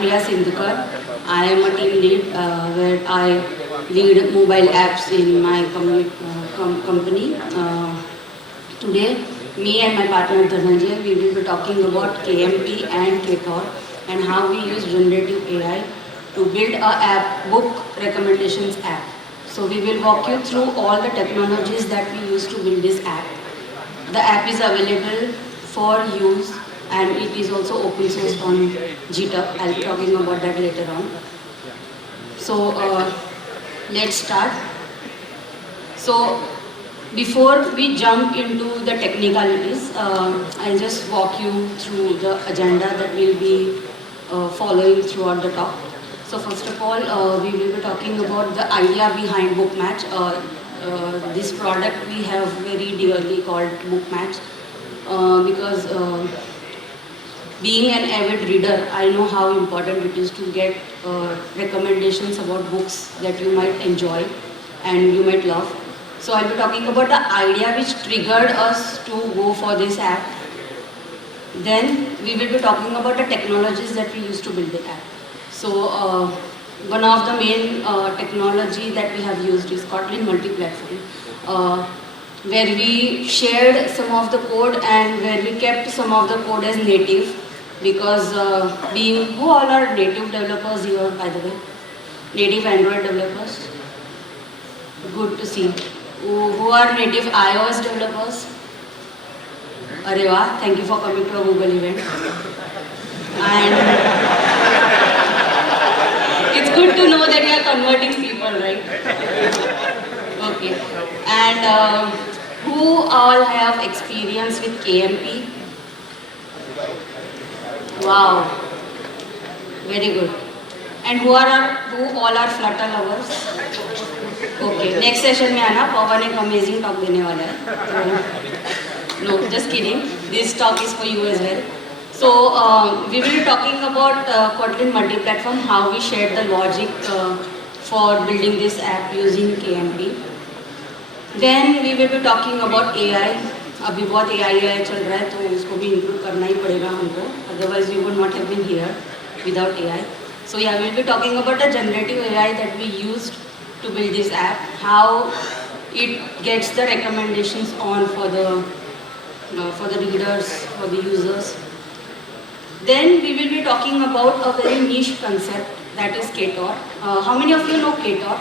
Priya Sindhukar. I am a team lead where I lead mobile apps in my company. Today, me and my partner Dhananjay, we will be talking about KMP and KTOR and how we use generative AI to build a app, book recommendations app. So we will walk you through all the technologies that we use to build this app. The app is available for use and it is also open source on GitHub. I'll be talking about that later on. So let's start. So before we jump into the technicalities, I'll just walk you through the agenda that we'll be following throughout the talk. So first of all, we will be talking about the idea behind Bookmatch. This product we have very dearly called Bookmatch because being an avid reader, I know how important it is to get recommendations about books that you might enjoy and you might love. So I'll be talking about the idea which triggered us to go for this app. Then we will be talking about the technologies that we use to build the app. So one of the main technology that we have used is Kotlin multi-platform, where we shared some of the code and where we kept some of the code as native because who all are native developers here, by the way? Native Android developers? Good to see. Who are native iOS developers? Areva, thank you for coming to a Google event. And it's good to know that you are converting people, right? Okay. And who all have experience with KMP? Wow. Very good. And who all are Flutter lovers? Okay, next session में आना, पवन एक amazing talk देने वाला है. No, just kidding. This talk is for you as well. So we will be talking about Kotlin multi-platform, how we shared the logic for building this app using KMP. Then we will be talking about AI. अभी बहुत AI चल रहा है, तो उसको भी include करना ही पड़ेगा हमको. Otherwise we would not have been here without AI. So yeah, we will be talking about the generative AI that we used to build this app, how it gets the recommendations on for the readers, for the users. Then we will be talking about a very niche concept, that is KTOR. How many of you know KTOR?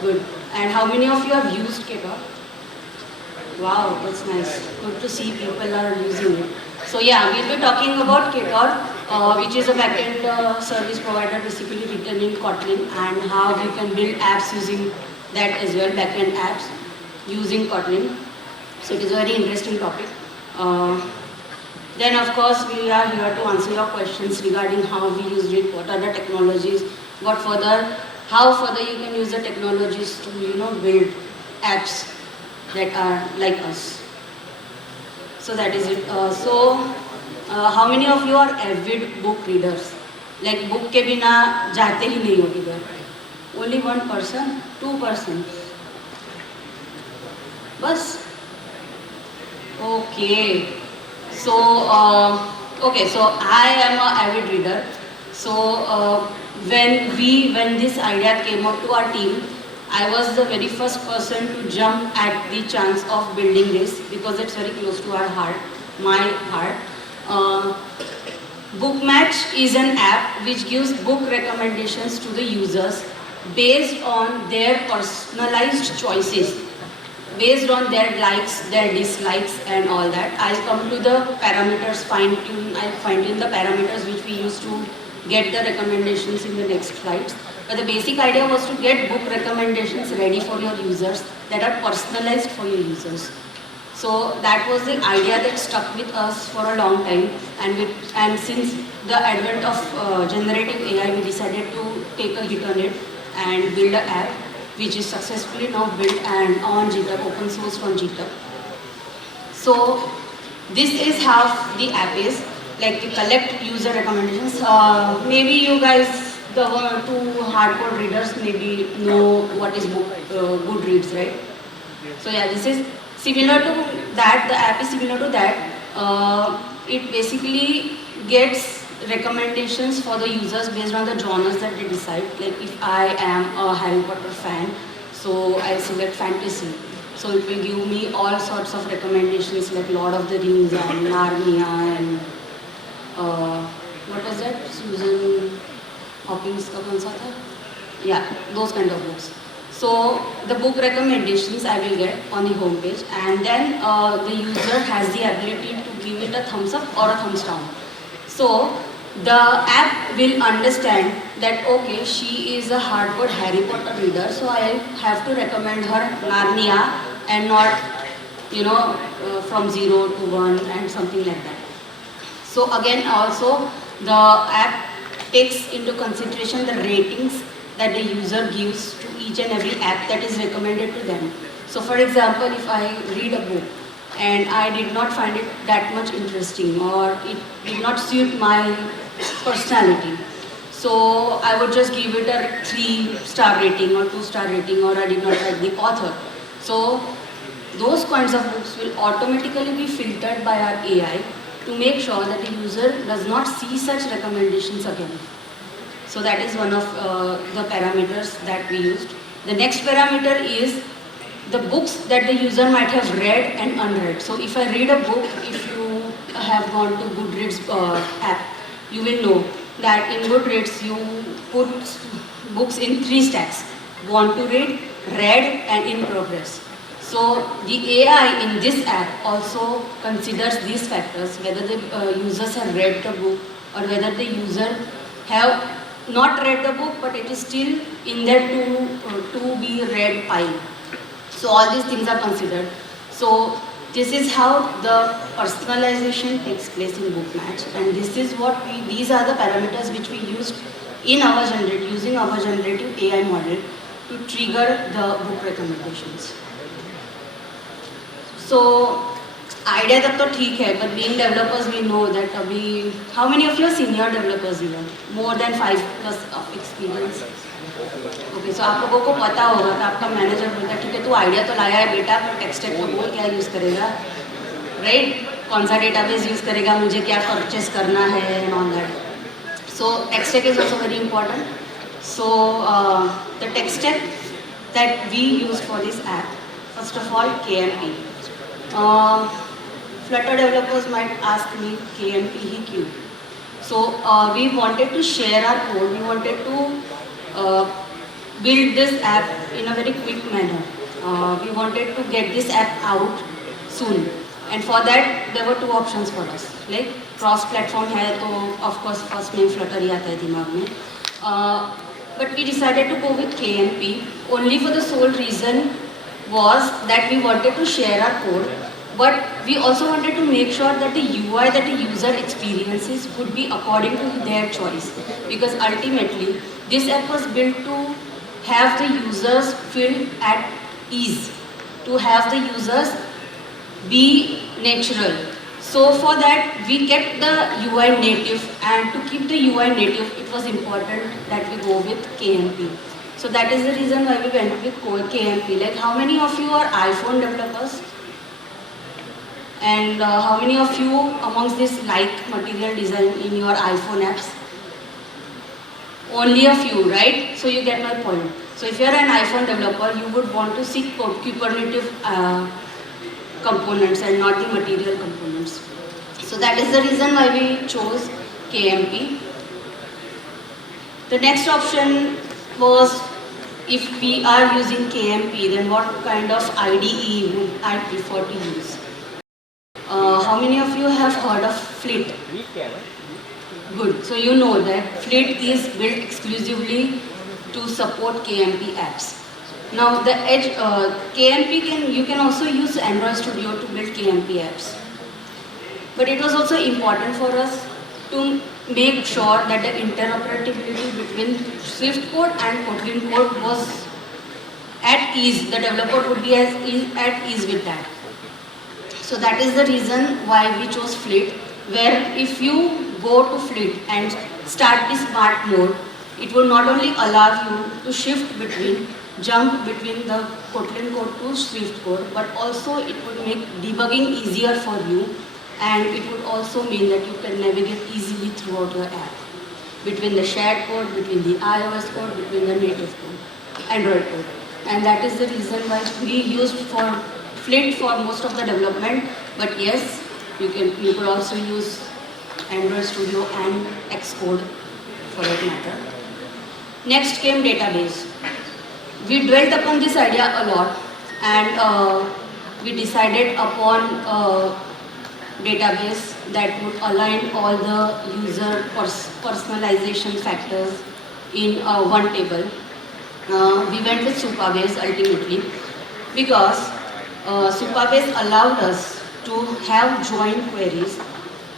Good. And how many of you have used KTOR? Wow, that's nice. Good to see people are using it. So yeah, we'll be talking about KTOR, which is a backend service provider basically written in Kotlin, and how we can build apps using that as well, backend apps using Kotlin. So it is a very interesting topic. Then of course we are here to answer your questions regarding how we used it, what are the technologies, how further you can use the technologies to build apps that are like us. So that is it. How many of you are avid book readers? Like book के बिना जाते ही नहीं हो किधर? Only 1%, 2%. बस. Okay. So I am an avid reader. So when this idea came up to our team, I was the very first person to jump at the chance of building this because it's very close to our heart, my heart. Bookmatch is an app which gives book recommendations to the users based on their personalized choices, based on their likes, their dislikes and all that. I'll come to the parameters, I'll fine-tune the parameters which we use to get the recommendations in the next slides. But the basic idea was to get book recommendations ready for your users that are personalized for your users. So that was the idea that stuck with us for a long time, and since the advent of generative AI, we decided to take a hit on it and build an app which is successfully now built and on GitHub, open source on GitHub. So this is how the app is, like to collect user recommendations. Maybe you guys, the two hardcore readers, maybe know what is Goodreads, right? So yeah, this is similar to that. The app is similar to that. It basically gets recommendations for the users based on the genres that they decide. Like if I am a Harry Potter fan, so I select fantasy. So it will give me all sorts of recommendations like Lord of the Rings and Narnia and what was that? Susan Hopkins का कौन सा था? Yeah, those kind of books. So the book recommendations I will get on the home page, and then the user has the ability to give it a thumbs up or a thumbs down. So the app will understand that okay, she is a hardcore Harry Potter reader, so I have to recommend her Narnia and not, from 0 to 1 and something like that. So again, also the app takes into consideration the ratings that the user gives to each and every app that is recommended to them. So for example, if I read a book and I did not find it that much interesting or it did not suit my personality, so I would just give it a 3-star rating or 2-star rating, or I did not like the author. So those kinds of books will automatically be filtered by our AI to make sure that the user does not see such recommendations again. So that is one of the parameters that we used. The next parameter is the books that the user might have read and unread. So if I read a book, if you have gone to Goodreads app, you will know that in Goodreads you put books in 3 stacks: want to read, read, and in progress. So the AI in this app also considers these factors, whether the users have read the book or whether the user have not read the book but it is still in their to be read pile. So all these things are considered. So this is how the personalization takes place in Bookmatch, and this is what these are the parameters which we used in our using our generative AI model to trigger the book recommendations. So idea तक तो ठीक है, but being developers we know that अभी how many of you are senior developers here? More than 5+ of experience. Okay, so आप लोगों को पता होगा कि आपका मैनेजर बोलता है ठीक है तू आइडिया तो लाया है बेटा, पर टेक स्टैक को बोल क्या यूज़ करेगा, राइट? कौन सा डेटाबेस यूज़ करेगा, मुझे क्या परचेस करना है and all that. So tech stack is also very important. So the tech stack that we use for this app, first of all, KMP. Flutter developers might ask me KMP ही क्यों? So we wanted to share our code. We wanted to build this app in a very quick manner. We wanted to get this app out soon, and for that there were 2 options for us. Like cross-platform है तो of course first name Flutter ही आता है दिमाग में. But we decided to go with KMP only for the sole reason was that we wanted to share our code, but we also wanted to make sure that the UI that the user experiences would be according to their choice, because ultimately this app was built to have the users feel at ease, to have the users be natural. So for that we kept the UI native, and to keep the UI native it was important that we go with KMP. So that is the reason why we went with KMP. Like how many of you are iPhone developers? And how many of you amongst this like material design in your iPhone apps? Only a few, right? So you get my point. So if you are an iPhone developer, you would want to see Kubernetes components and not the material components. So that is the reason why we chose KMP. The next option was, if we are using KMP, then what kind of IDE would I prefer to use? How many of you have heard of Fleet? Good. So you know that Fleet is built exclusively to support KMP apps. Now the edge, you can also use Android Studio to build KMP apps. But it was also important for us to make sure that the interoperability between Swift code and Kotlin code was at ease. The developer would be at ease with that. So that is the reason why we chose Fleet, where if you go to Fleet and start the smart mode, it will not only allow you to jump between the Kotlin code to Swift code, but also it would make debugging easier for you. And it would also mean that you can navigate easily throughout your app, between the shared code, between the iOS code, between the native code, Android code. And that is the reason why we used for Flint for most of the development. But yes, you could also use Android Studio and Xcode for that matter. Next came database. We dwelt upon this idea a lot, and we decided upon a database that would align all the user personalization factors in one table. We went with Supabase ultimately because Supabase allowed us to have joint queries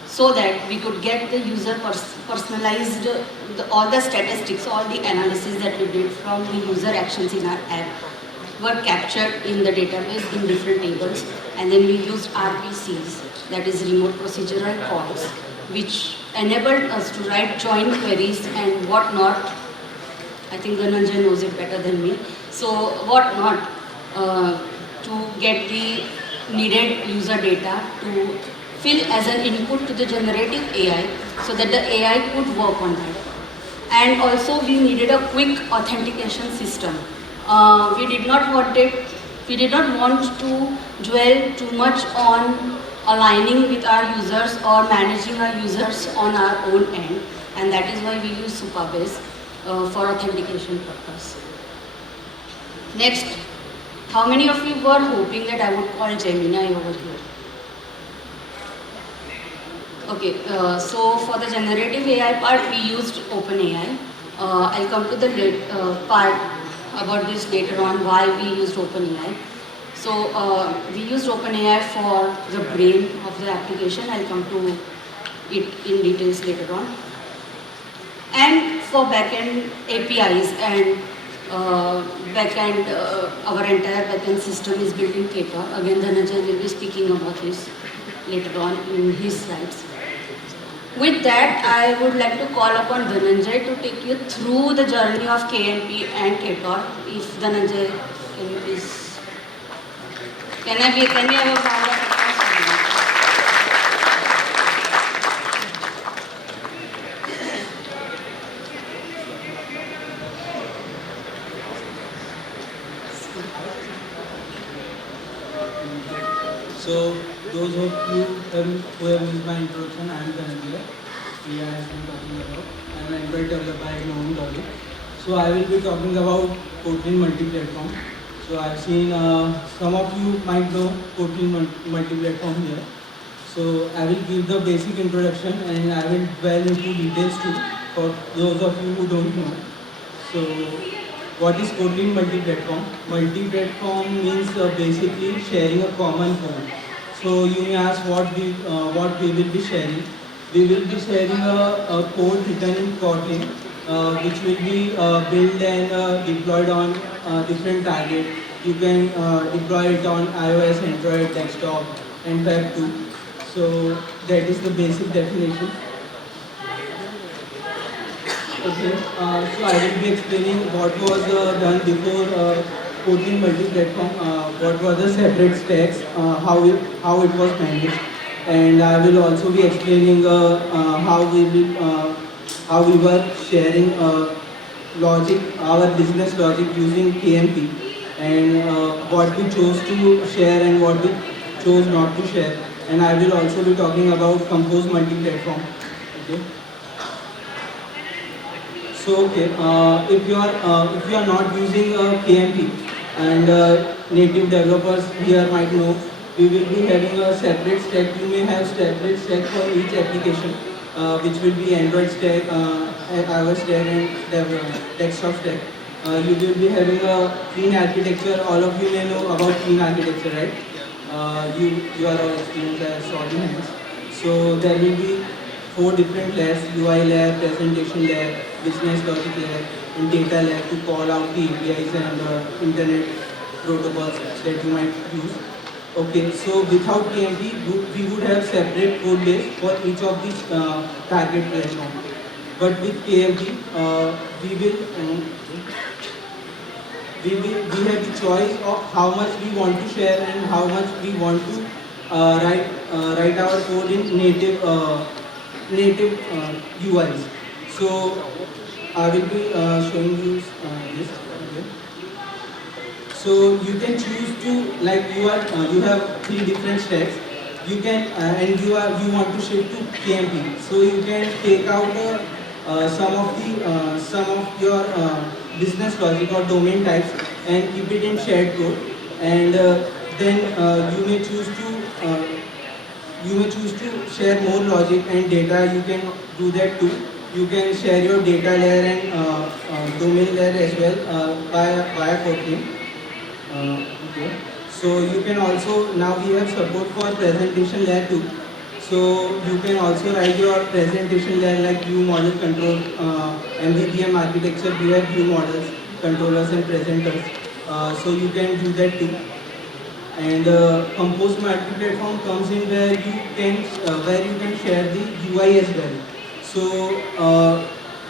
so that we could get the user personalized, all the statistics, all the analysis that we did from the user actions in our app were captured in the database in different tables, and then we used RPCs, that is remote procedural calls, which enabled us to write join queries and whatnot. I think Dhananjay knows it better than me. So whatnot to get the needed user data to fill as an input to the generative AI so that the AI could work on that. And also we needed a quick authentication system. We did not want to dwell too much on aligning with our users or managing our users on our own end, and that is why we use Supabase for authentication purpose. Next, how many of you were hoping that I would call Gemini over here? Okay, so for the generative AI part, we used OpenAI. I'll come to the part about this later on, why we used OpenAI. So we used OpenAI for the brain of the application. I'll come to it in details later on. And for backend APIs and backend, our entire backend system is built in Ktor. Again, Dhananjay will be speaking about this later on in his slides. With that, I would like to call upon Dhananjay to take you through the journey of KMP and Ktor. If Dhananjay, can you please, can we have a round of applause? So, those of you who have missed my introduction, I am Dhananjay. Priya has been talking about. I am an Android developer at Known Dolly. So, I will be talking about Kotlin multi-platform. So, I have seen some of you might know Kotlin multi-platform here. So, I will give the basic introduction and I will dwell into details too for those of you who don't know. So, what is Kotlin multi-platform? Multi-platform means basically sharing a common code. So you may ask what we will be sharing. We will be sharing a code written in Kotlin, which will be built and deployed on different targets. You can deploy it on iOS, Android, desktop, and web too. So that is the basic definition. Okay, so I will be explaining what was done before Kotlin multi-platform, what were the separate stacks, how it was managed, and I will also be explaining how we were sharing logic, our business logic using KMP, and what we chose to share and what we chose not to share, and I will also be talking about Compose multi-platform. Okay. So okay, if you are not using KMP, and native developers here might know, we will be having a separate stack. You may have separate stack for each application, which will be Android stack, iOS stack, and desktop stack. You will be having a clean architecture. All of you may know about clean architecture, right? You are all experienced as sorting hands. So there will be 4 different layers: UI layer, presentation layer, business logic layer, and data layer to call out the APIs and internet protocols that you might use. Okay, so without KMP, we would have separate code base for each of these target platforms. But with KMP, we have the choice of how much we want to share and how much we want to write our code in native UIs. So I will be showing you this. Okay. So you can choose to, like, you have three different stacks. You can and you want to shift to KMP. So you can take out some of your business logic or domain types and keep it in shared code. And then you may choose to share more logic and data. You can do that too. You can share your data layer and domain layer as well via Kotlin. Okay. So you can also, now we have support for presentation layer too. So you can also write your presentation layer like view model control, MVVM architecture. We have view models, controllers and presenters. So you can do that too. And Compose multi-platform comes in where you can share the UI as well. So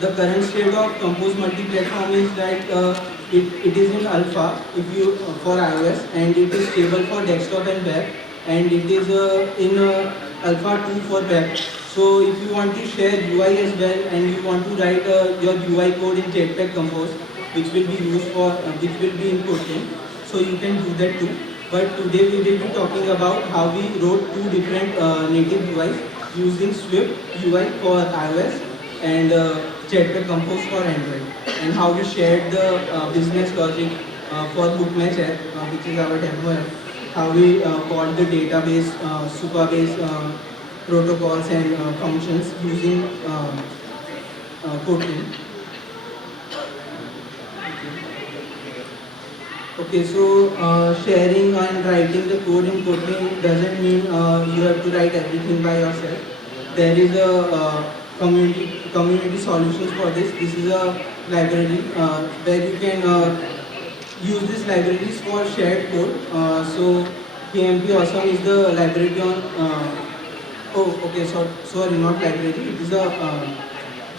the current state of Compose multi-platform is that it is in alpha if you for iOS, and it is stable for desktop and web, and it is in alpha 2 for web. So if you want to share UI as well and you want to write your UI code in Jetpack Compose, which will be used for which will be in Kotlin, so you can do that too. But today we will be talking about how we wrote two different native UIs using Swift UI for iOS and Jetpack Compose for Android, and how we shared the business logic for Bookmatch app, which is our demo app, how we called the database, Supabase protocols and functions using Kotlin. Okay, so sharing and writing the code in Kotlin doesn't mean you have to write everything by yourself. There is a community solutions for this. This is a library where you can use these libraries for shared code. So KMP Awesome is the library on. Oh, okay, sorry, not library. It is a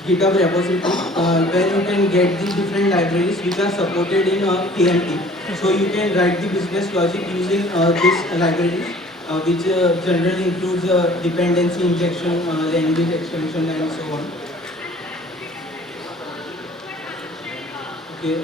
GitHub repository where you can get the different libraries which are supported in KMP. So you can write the business logic using these libraries, which generally includes dependency injection, language extension, and so on. Okay,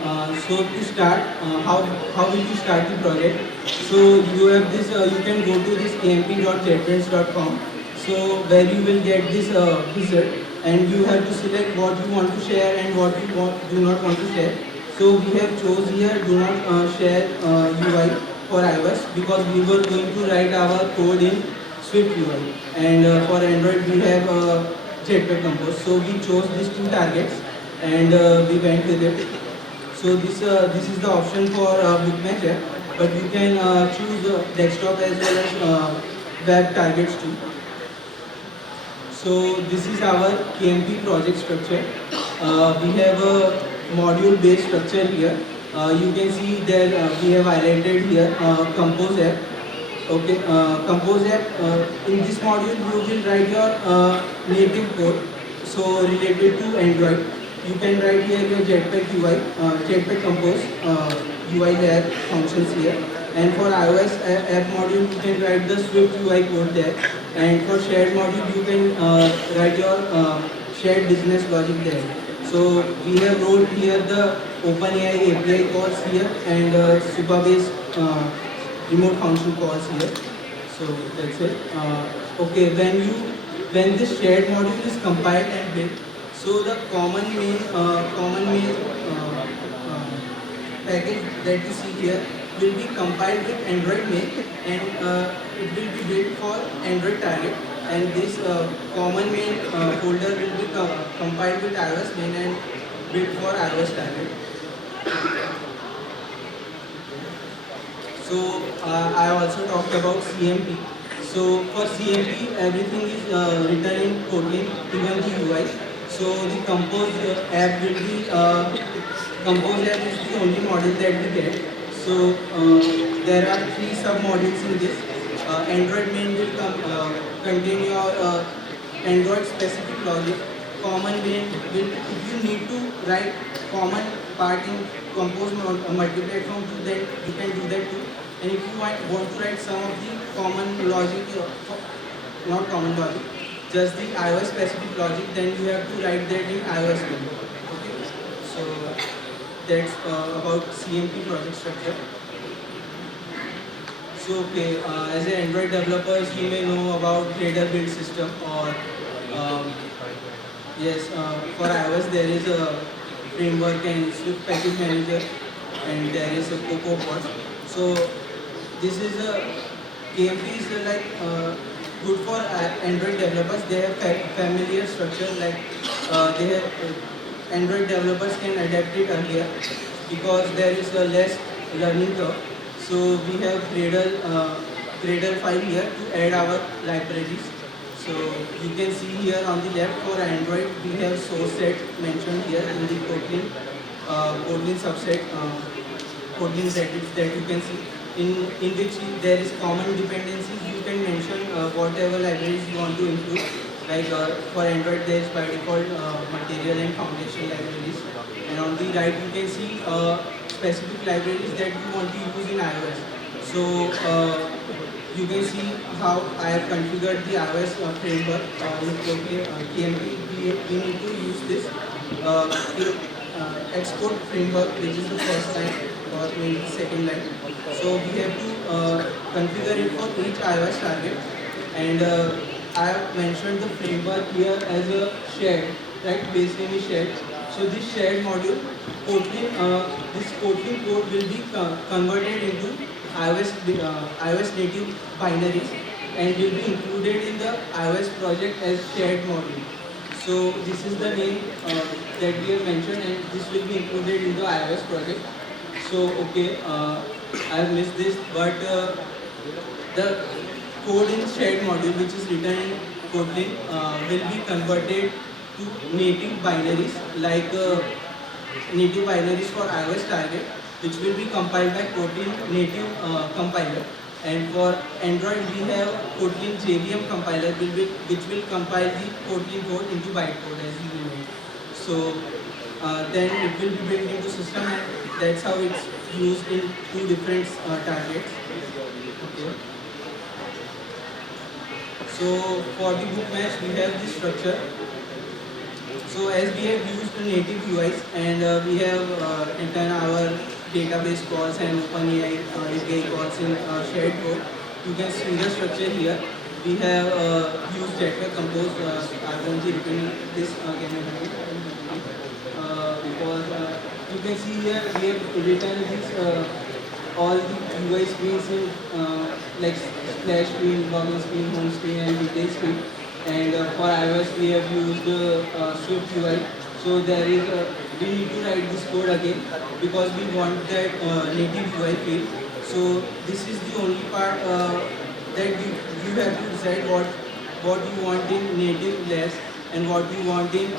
so to start, how will you start the project? So you have this. You can go to this kmp.jetbrains.com. So where you will get this wizard, and you have to select what you want to share and what you do not want to share. So we have chose here do not share UI for iOS, because we were going to write our code in Swift UI, and for Android we have Jetpack Compose. So we chose these two targets, and we went with it. So this is the option for Bookmatch app, but you can choose desktop as well as web targets too. So this is our KMP project structure. We have a module-based structure here. You can see there we have highlighted here Compose app. Okay, Compose app. In this module, you will write your native code. So related to Android, you can write here your Jetpack UI, Jetpack Compose UI layer functions here. And for iOS app module, you can write the Swift UI code there. And for shared module, you can write your shared business logic there. So we have wrote here the OpenAI API calls here, and Supabase remote function calls here. So that's it. Okay, when this shared module is compiled and built, so the common main package that you see here will be compiled with Android main, and it will be built for Android target, and this common main folder will be compiled with iOS main and built for iOS target. So I also talked about CMP. So for CMP, everything is written in Kotlin, even the UI. So the app will be Compose app is the only module that we get. So there are three sub-modules in this. Android main will contain your Android specific logic. Common main will, if you need to write common part in Compose multi-platform too, then you can do that too. And if you want to write some of the common logic, not common logic, just the iOS specific logic, then you have to write that in iOS code. Okay, so that's about CMP project structure. So okay, as an Android developers, you may know about Gradle build system, or um, yes, for iOS there is a framework and Swift package manager, and there is a Cocoa Pod. So this is a KMP is like good for Android developers. They have familiar structure, like they have Android developers can adapt it earlier because there is a less learning curve. So we have Gradle file here to add our libraries. So you can see here on the left for Android we have source set mentioned here in the Kotlin subset, Kotlin that you can see, in which there is common dependencies. You can mention whatever libraries you want to include. Like for Android there is by default material and foundation libraries, and on the right you can see specific libraries that you want to use in iOS. So you can see how I have configured the iOS framework in Kotlin KMP. We need to use this export framework, which is the first line or maybe the second line. So we have to configure it for each iOS target, and I have mentioned the framework here as a shared, right? Base name is shared. So this shared module, this Kotlin code will be converted into iOS native binaries and will be included in the iOS project as shared module. So this is the name that we have mentioned, and this will be included in the iOS project. So okay, I have missed this, but the code in shared module, which is written in Kotlin, will be converted to native binaries, like native binaries for iOS target, which will be compiled by Kotlin native compiler. And for Android, we have Kotlin JVM compiler, which will compile the Kotlin code into bytecode, as you will know. So then it will be built into system, and that's how it's used in two different targets. Okay. So for the book match, we have this structure. So as we have used the native UIs, and we have written our database calls and OpenAI API calls in shared code, you can see the structure here. We have used Jetpack Compose. I won't be repeating this again, because you can see here we have written this all the UI screens in like splash screen, login screen, home screen, and detail screen. And for iOS we have used Swift UI. So there is we need to write this code again because we want that native UI field. So this is the only part that you have to decide what you want in native less and what you want in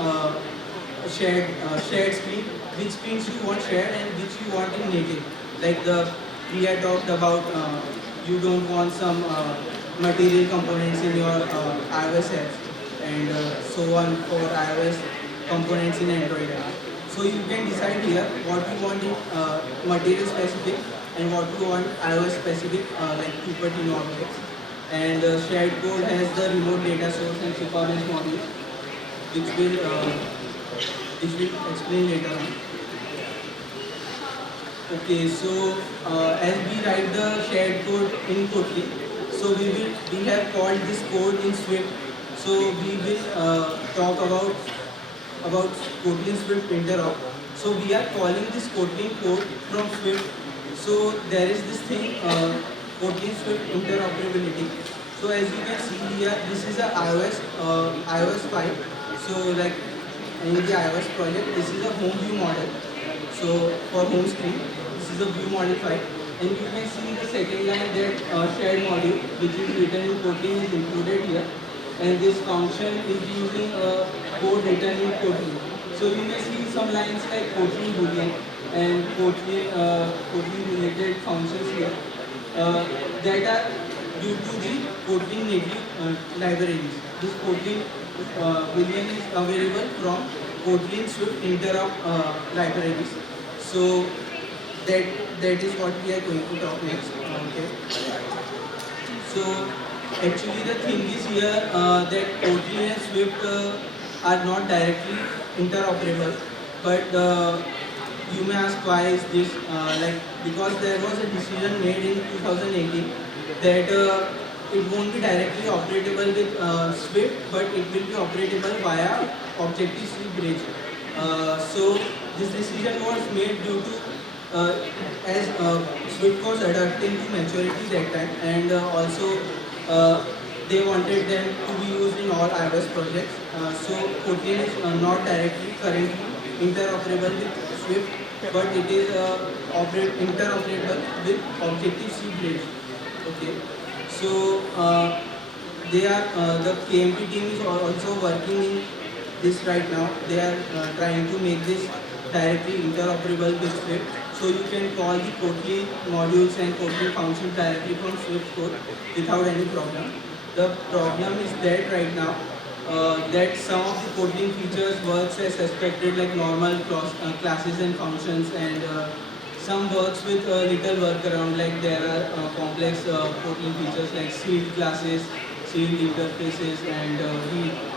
shared screen, which screens you want shared and which you want in native. Like we had talked about, you don't want some material components in your iOS apps, and so on for iOS components in Android apps. So you can decide here what you want in material specific and what you want iOS specific, like Cupertino objects. And shared code has the remote data source and supervised module, which will explain later on. Okay, so as we write the shared code in Kotlin, so we have called this code in Swift. So we will talk about Kotlin Swift interop. So we are calling this Kotlin code from Swift. So there is this thing, Kotlin Swift interoperability. So as you can see here, this is a iOS file. So like in the iOS project, this is a home view model. So for home screen, this is a view model file. And you can see the second line that shared module, which is written in Kotlin, is included here. And this function is using a code written in Kotlin. So you may see some lines like Kotlin Boolean and Kotlin related functions here that are due to the Kotlin native libraries. This Kotlin Boolean is available from Kotlin Swift interop libraries. So that is what we are going to talk next. Okay. So actually the thing is here that Kotlin and Swift are not directly interoperable, but you may ask why is this like, because there was a decision made in 2018 that it won't be directly operatable with Swift, but it will be operatable via Objective-C bridge. So this decision was made due to as Swift was adapting to maturity that time, and also they wanted them to be used in all iOS projects. So Kotlin is not directly currently interoperable with Swift, but it is interoperable with Objective-C bridge. Okay, so they are the KMP team is also working in this right now. They are trying to make this directly interoperable with Swift. So you can call the Kotlin modules and Kotlin functions directly from Swift code without any problem. The problem is that right now that some of the Kotlin features works as expected, like normal classes and functions, and some works with a little workaround, like there are complex Kotlin features like sealed classes, sealed interfaces, and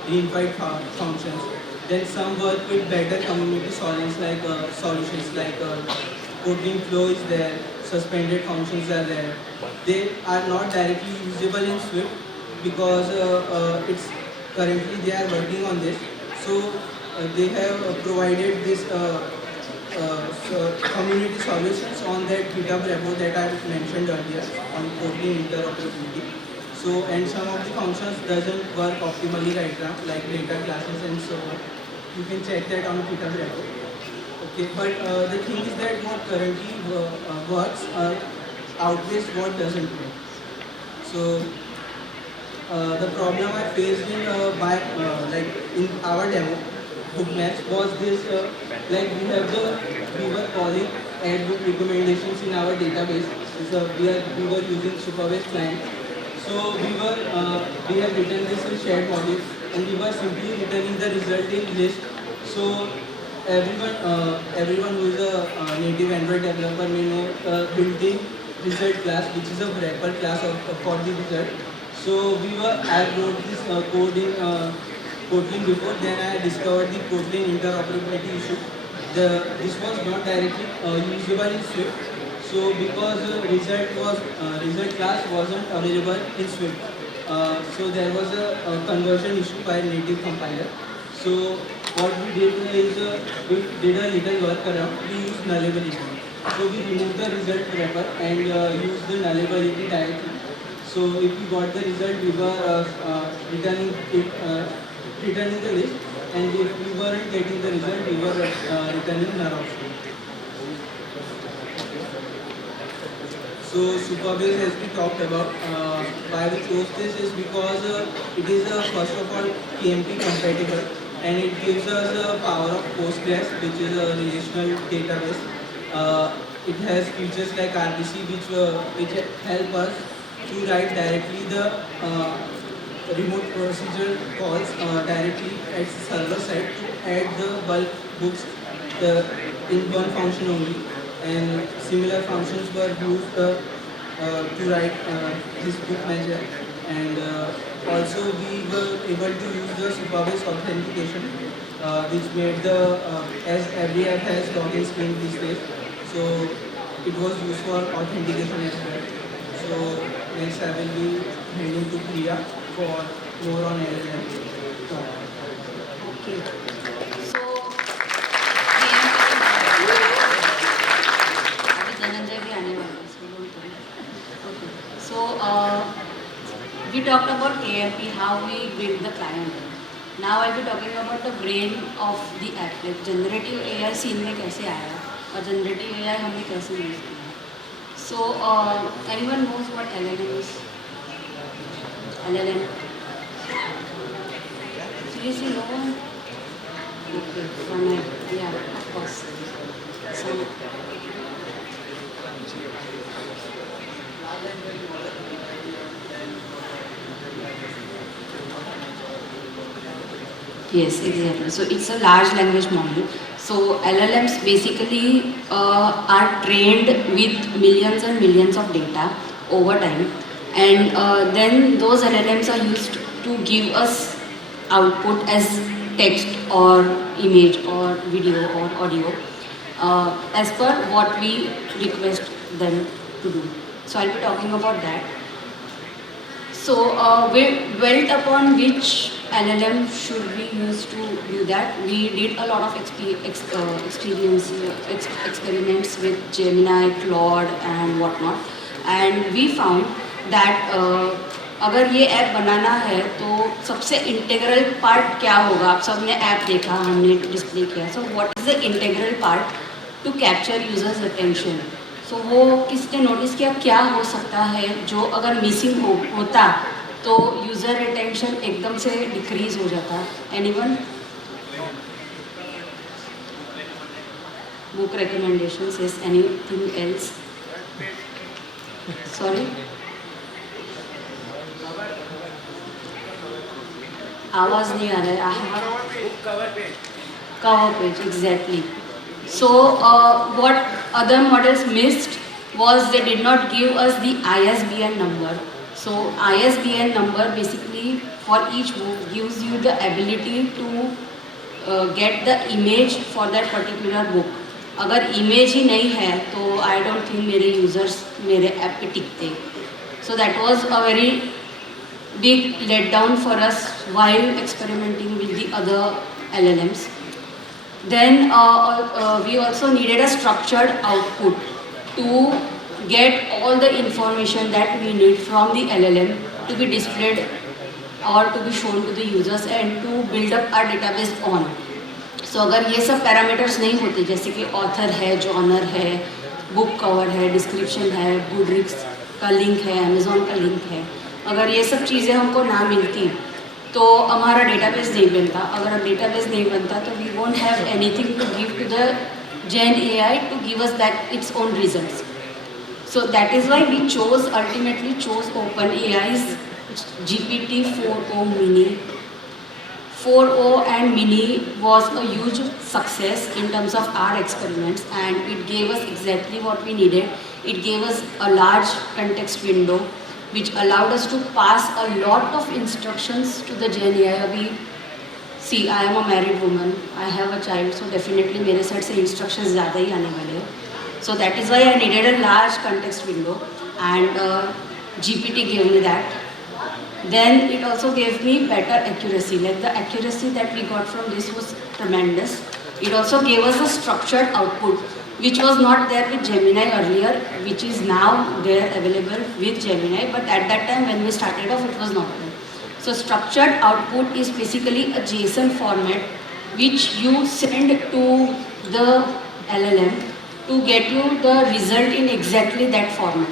reinvite functions. Then some work with better community solutions like Kotlin flow is there, suspended functions are there. They are not directly usable in Swift because it's currently they are working on this. So they have provided this community solutions on that GitHub repo that I mentioned earlier on Kotlin interoperability. So, and some of the functions doesn't work optimally right now, like data classes and so on. You can check that on GitHub repo. Okay, but the thing is that what currently works outweighs what doesn't work. So the problem I faced in like in our demo book match was this like we were calling add book recommendations in our database. So we were using Superbase client. So we have written this in shared module, and we were simply returning the result in list. So everyone who is a native Android developer may know built-in result class, which is a wrapper class for the result. So I wrote this code in Kotlin before, then I discovered the Kotlin interoperability issue. This was not directly usable in Swift. So because result class wasn't available in Swift, so there was a conversion issue by native compiler. So what we did is we did a little workaround. We used nullability. So we removed the result wrapper and used the nullability directly. So if we got the result, we were returning the list, and if we weren't getting the result, we were returning null option. So Superbase, as we talked about, why we chose this is because it is first of all KMP compatible, and it gives us the power of Postgres, which is a relational database. It has features like RPC, which help us to write directly the remote procedure calls directly at server side to add the bulk books in one function only. And similar functions were used to write this book measure. And also we were able to use the Superbase authentication, which made as every app has login screen these days, so it was used for authentication as well. So next I will be handing to Priya for more on LLM. Okay. So, अभी धनंजय भी आने वाला है, so don't worry. Okay. So, we talked about KMP, how we build the client. Now I'll be talking about the brain of the app. Like generative AI scene में कैसे आया और generative AI हमने कैसे use किया. So, anyone knows what LLM is? LLM. Seriously, no one? Okay, from yeah, of course. So, yes, exactly. So it's a large language model. So LLMs basically are trained with millions and millions of data over time, and then those LLMs are used to give us output as text or image or video or audio as per what we request them to do. So I'll be talking about that. So, built upon which LLM should we use to do that? We did a lot of experiments with Gemini, Claude and whatnot, and we found that अगर ये app बनाना है तो सबसे integral part क्या होगा? आप सबने app देखा, हमने डिस्प्ले किया. So what is the integral part to capture users attention? So वो किसने नोटिस किया क्या हो सकता है जो अगर मिसिंग होता तो यूज़र अटेंशन एकदम से डिक्रीज हो जाता? Anyone? Book recommendations, is anything else? Sorry? आवाज़ नहीं आ रहा है. Cover page, exactly. So what other models missed was they did not give us the ISBN number. So ISBN number basically for each book gives you the ability to get the image for that particular book. अगर image ही नहीं है तो I don't think मेरे users मेरे app पे टिकते. So that was a very big letdown for us while experimenting with the other LLMs. Then we also needed a structured output to get all the information that we need from the LLM to be displayed or to be shown to the users and to build up our database on. So अगर ये सब parameters नहीं होते जैसे कि author है, genre है, book cover है, डिस्क्रिप्शन है, गुडरीड्स का लिंक है, अमेज़ॉन का लिंक है, अगर ये सब चीज़ें हमको ना मिलती तो हमारा डेटाबेस नहीं बनता. अगर डेटाबेस नहीं बनता तो we won't have anything to give to the Gen AI to give us back its own results. So that is why we ultimately chose OpenAI's GPT-4o Mini. 4o and Mini was a huge success in terms of our experiments, and it gave us exactly what we needed. It gave us a large context window which allowed us to pass a lot of instructions to the Gen AI. See, I am a married woman, I have a child, so definitely मेरे side से instructions ज़्यादा ही आने वाले हैं. So that is why I needed a large context window, and GPT gave me that. Then it also gave me better accuracy. Like the accuracy that we got from this was tremendous. It also gave us a structured output, which was not there with Gemini earlier, which is now there available with Gemini. But at that time when we started off, it was not there. So structured output is basically a JSON format which you send to the LLM to get you the result in exactly that format.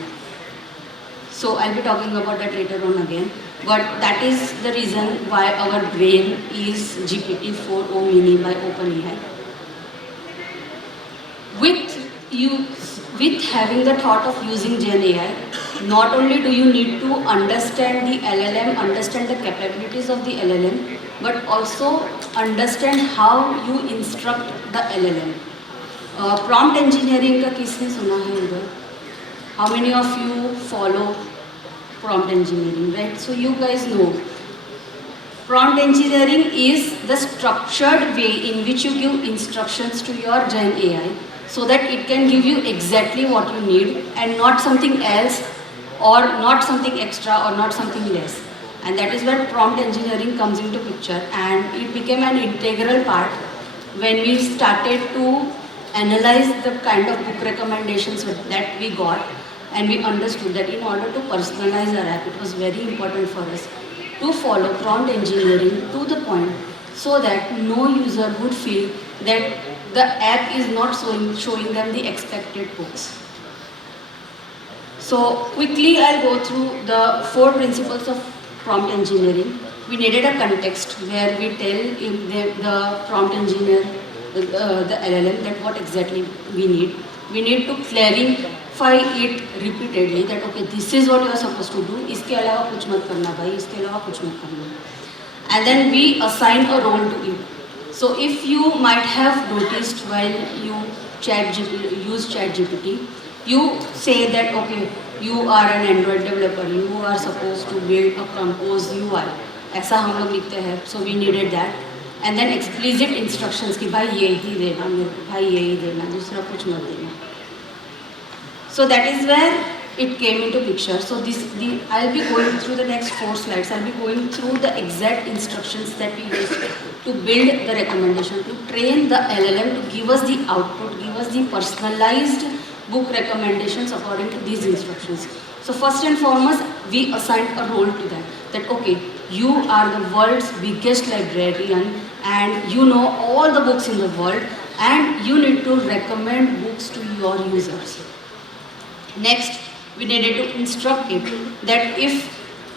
So I'll be talking about that later on again. But that is the reason why our brain is GPT-4o Mini by OpenAI. With having the thought of using Gen AI, not only do you need to understand the LLM, understand the capabilities of the LLM, but also understand how you instruct the LLM. Prompt engineering का किसने सुना है इधर? How many of you follow prompt engineering, right? So you guys know. Prompt engineering is the structured way in which you give instructions to your Gen AI so that it can give you exactly what you need and not something else or not something extra or not something less. And that is where prompt engineering comes into picture, and it became an integral part when we started to analyze the kind of book recommendations that we got, and we understood that in order to personalize our app, it was very important for us to follow prompt engineering to the point so that no user would feel that the app is not showing them the expected books. So quickly I'll go through the 4 principles of prompt engineering. We needed a context where we tell the prompt engineer, the LLM, that what exactly we need. We need to clarify it repeatedly that okay, this is what you are supposed to do. इसके अलावा कुछ मत करना भाई, इसके अलावा कुछ मत करना. And then we assign a role to it. So if you might have noticed while you use ChatGPT, you say that okay, you are an Android developer, you are supposed to build a compose UI. ऐसा हम लोग लिखते हैं, so we needed that. And then explicit instructions कि भाई ये ही देना मेरे को, भाई ये ही देना, दूसरा कुछ मत देना. So that is where it came into picture. So I'll be going through the next 4 slides. I'll be going through the exact instructions that we used to build the recommendation, to train the LLM to give us the output, give us the personalized book recommendations according to these instructions. So first and foremost, we assigned a role to that okay, you are the world's biggest librarian and you know all the books in the world and you need to recommend books to your users. Next, we needed to instruct it that if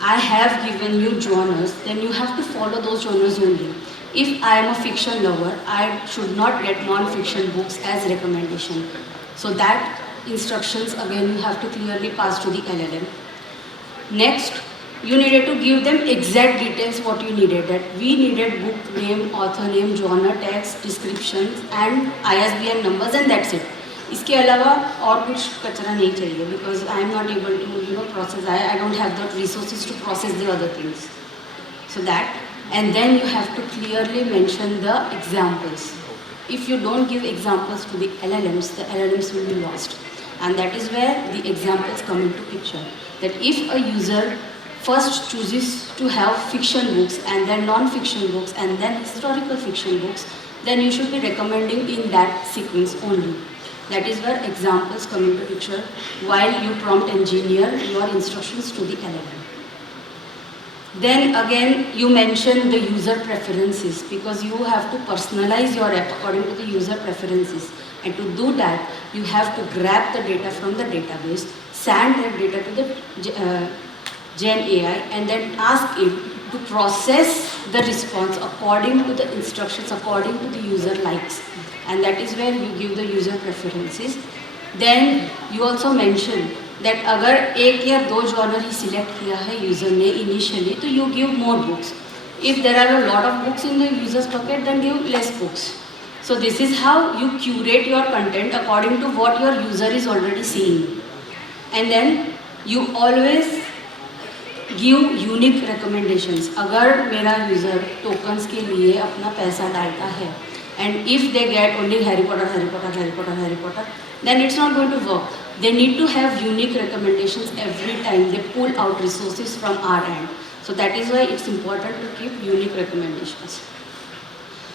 I have given you genres, then you have to follow those genres only. If I am a fiction lover, I should not get non-fiction books as recommendation. So that instructions again you have to clearly pass to the LLM. Next, you needed to give them exact details what you needed. That we needed book name, author name, genre, text, descriptions and ISBN numbers and that's it. इसके अलावा और कुछ कचरा नहीं चाहिए because I am not able to process. I don't have the resources to process the other things. So that, and then you have to clearly mention the examples. If you don't give examples to the LLMs will be lost. And that is where the examples come into picture. That if a user first chooses to have fiction books and then non-fiction books and then historical fiction books, then you should be recommending in that sequence only. That is where examples come into picture while you prompt engineer your instructions to the LLM. Then again, you mention the user preferences because you have to personalize your app according to the user preferences. And to do that, you have to grab the data from the database, send that data to the Gen AI and then ask it to process the response according to the instructions, according to the user likes. And that is where you give the user preferences. Then you also mention that अगर एक या दो genre ही select किया है user ने initially, तो you give more books. If there are a lot of books in the user's bucket, then give less books. So this is how you curate your content according to what your user is already seeing. And then you always give unique recommendations. अगर मेरा user tokens के लिए अपना पैसा डालता है and if they get only Harry Potter, then it's not going to work. They need to have unique recommendations every time they pull out resources from our end. So that is why it's important to keep unique recommendations.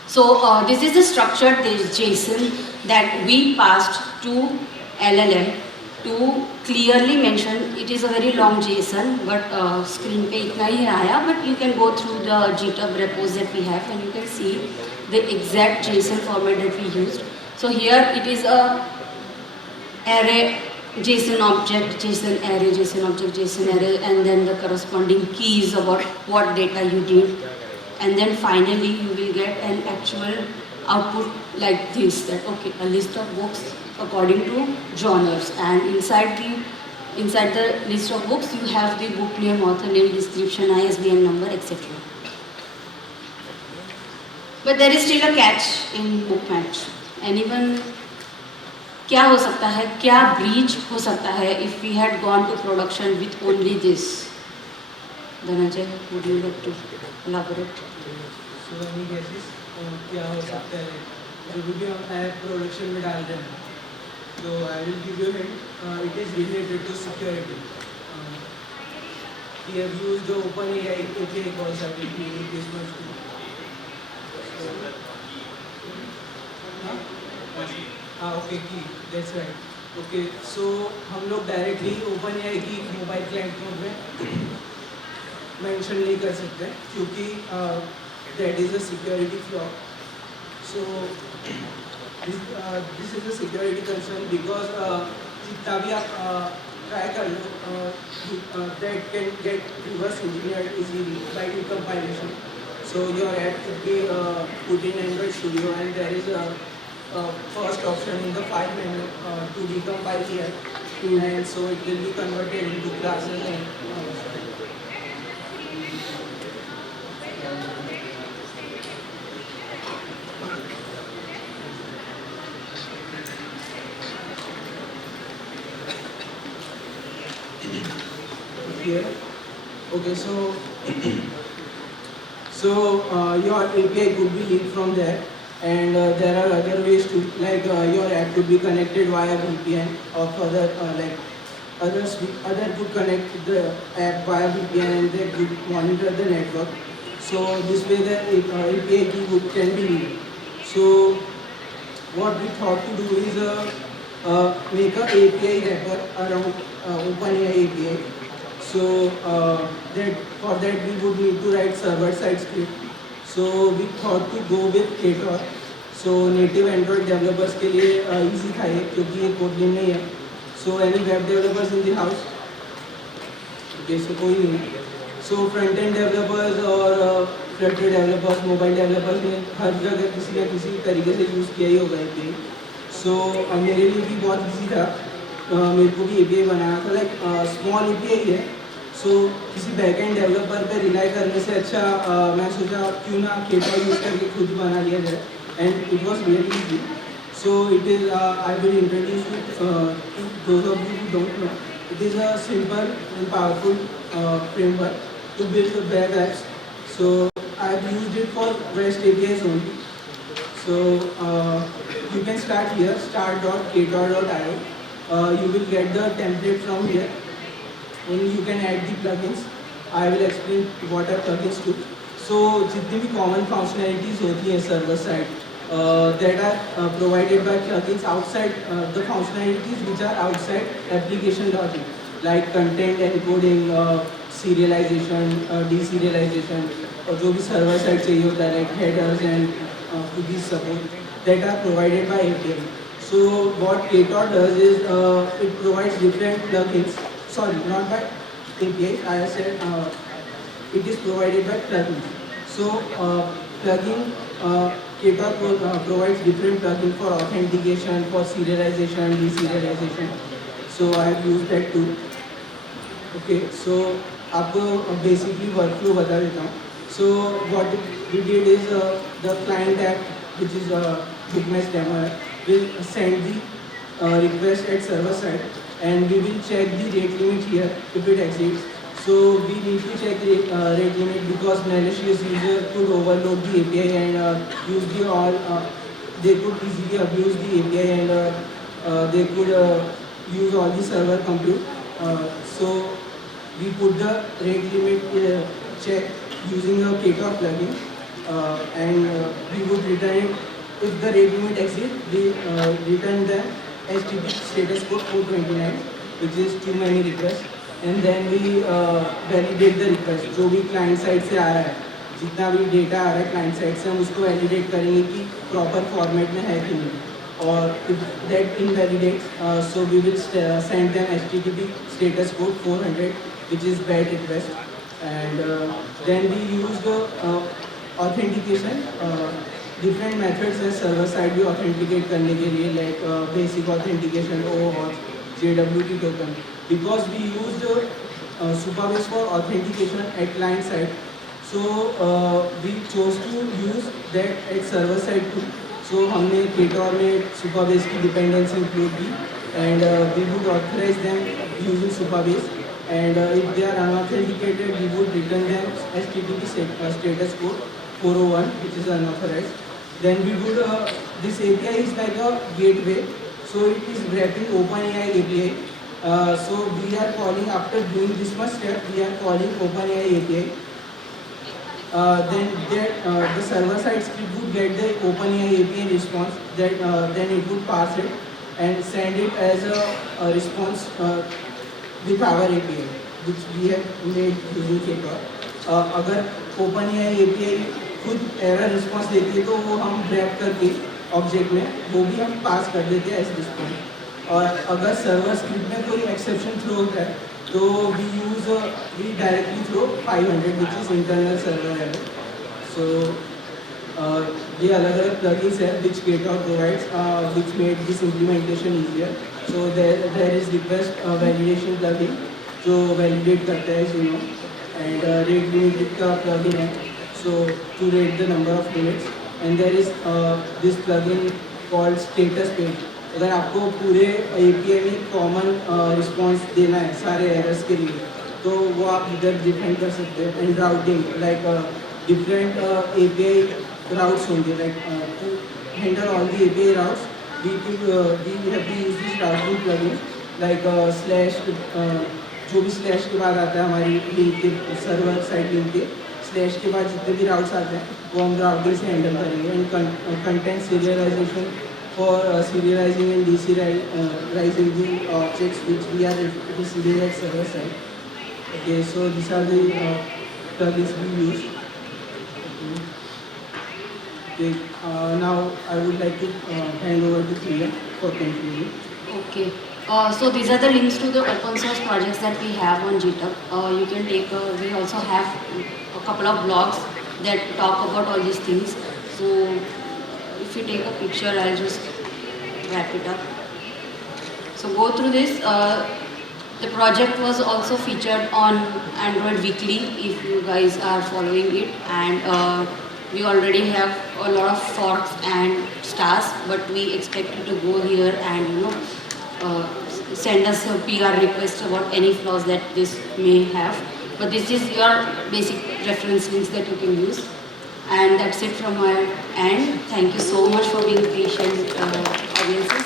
So this is the structured JSON that we passed to LLM to clearly mention. It is a very long JSON, but screen pe itna hi aaya, but you can go through the GitHub repos that we have and you can see the exact JSON format that we used. So here it is a array JSON object, JSON array, JSON object, JSON array, and then the corresponding keys about what data you did. And then finally you will get an actual output like this, that okay, a list of books according to genres, and inside the list of books you have the book name, author name, description, ISBN number, etc. But there is still a catch in BookMatch. Anyone, क्या हो सकता है, क्या breach हो सकता है if we had gone to production with only this? Dhananjay, would you like to elaborate? So any guesses क्या हो सकता है जो भी हम ऐप प्रोडक्शन में डाल रहे हैं? So I will give you a hint. It is related to security. We have used the OpenAI API calls that we need this much. Okay, key. That's right. Okay, so हम लोग directly OpenAI की mobile client mode में mention नहीं कर सकते क्योंकि that is a security flaw. So this is a security concern because जितना भी आप try कर लो that can get reverse engineered easily by decompilation. So your app could be put in Android Studio and there is a first option in the file menu to decompile the app, and so it will be converted into classes and here. Okay, so your API could be leaked from there, and there are other ways to, like your app could be connected via VPN of other other could connect the app via VPN and they could monitor the network. So this way the API key can be leaked. So what we thought to do is make a API wrapper around OpenAI API. So that for that we would need to write server-side script. So we thought to go with Ktor. So native Android developers के लिए easy था ये, क्योंकि ये Kotlin नहीं है. So any web developers in the house? Okay, so कोई नहीं है. So front-end developers और Flutter developers, mobile developers ने हर जगह किसी न किसी तरीके से यूज़ किया ही होगा API. So मेरे लिए भी बहुत easy था. मेरे को भी API बनाना था, like small API है. So किसी बैकएंड डेवलपर पे रिलाई करने से अच्छा मैं सोचा क्यों ना Ktor यूज़ करके खुद बना लिया जाए, and it was really easy. So it is I will introduce it to those of you who don't know. It is a simple and powerful framework to build web apps. So I have used it for REST APIs only. So you can start here, start.ktor.io. You will get the template from here. And you can add the plugins. I will explain what are plugins to. So जितनी भी common functionalities होती हैं server side that are provided by plugins outside the functionalities which are outside application logic, like content encoding, serialization, deserialization, और जो भी server side चाहिए होता है like headers and cookies support that are provided by API. So what Ktor does is it provides different plugins. Sorry, not by API. I said it is provided by plugins. So plugin Ktor provides different plugins for authentication, for serialization, deserialization. So I have used that too. Okay, so आपको basically workflow बता देता हूँ. So what we did is the client app, which is Bookmess demo, will send the request at server side. And we will check the rate limit here if it exceeds. So we need to check the rate limit because malicious user could overload the API and use the all. They could easily abuse the API and they could use all the server compute. So we put the rate limit check using a Ktor plugin, and we would return it if the rate limit exceeds. We return the HTTP status code 429, which is too many requests, and then we validate the request. जो भी client side से आ रहा है, जितना भी data आ रहा है client side से, हम उसको validate करेंगे कि proper format में है कि नहीं. और if that invalidates, so we will send them HTTP status code 400, which is bad request, and then we use the authentication. Different methods है server side भी authenticate करने के लिए, like basic authentication, OAuth, JWT token. Because we used Supabase for authentication at client side, so we chose to use that at server side too. So हमने Ktor में Supabase की dependency include की, and we would authorize them using Supabase. And if they are unauthenticated, we would return them HTTP status code 401, which is unauthorized. Then we would, this API is like a gateway, so it is wrapping OpenAI API. So we are calling, after doing this much step, we are calling OpenAI API. Then the server side script would get the OpenAI API response, that then it would pass it and send it as a response with our API, which we have made using Ktor. अगर OpenAI API खुद error response देती है तो वो हम rap करके object में वो भी हम पास कर देते हैं एज रिस्पॉन्स. और अगर सर्वर स्क्रिप्ट में कोई एक्सेप्शन थ्रो होता है तो we directly throw 500, which is internal server error. So ये अलग अलग प्लगइन्स है which Ktor provides, which made this implementation easier. So there is request validation plugin जो वैलिडेट करता है you know, and rate limited का प्लगइन है, so to rate the number of limits. And there is this plugin called status page. अगर आपको पूरे API में common response देना है सारे एरर्स के लिए, तो वो आप इधर डिफाइन कर सकते हैं. And routing like different API routes होंगे, like to handle all the API routes we have to use this routing plugin like slash जो भी स्लैश के बाद आता है हमारी लिंक के server side link K slash के बाद जितने भी राउट्स आते हैं वो हम राउटिंग से हैंडल करेंगे. And content serialisation for serializing and deserializing the objects which we are ready to serialize server side. Okay, so these are the plugins we use. Okay, now I would like to hand over to Priya for concluding. Okay. So these are the links to the open source projects that we have on GitHub. You can take. We also have a couple of blogs that talk about all these things. So if you take a picture, I'll just wrap it up. So go through this. The project was also featured on Android Weekly if you guys are following it, and we already have a lot of forks and stars, but we expect you to go here and send us a PR request about any flaws that this may have. But this is your basic reference links that you can use. And that's it from my end. Thank you so much for being patient, audiences.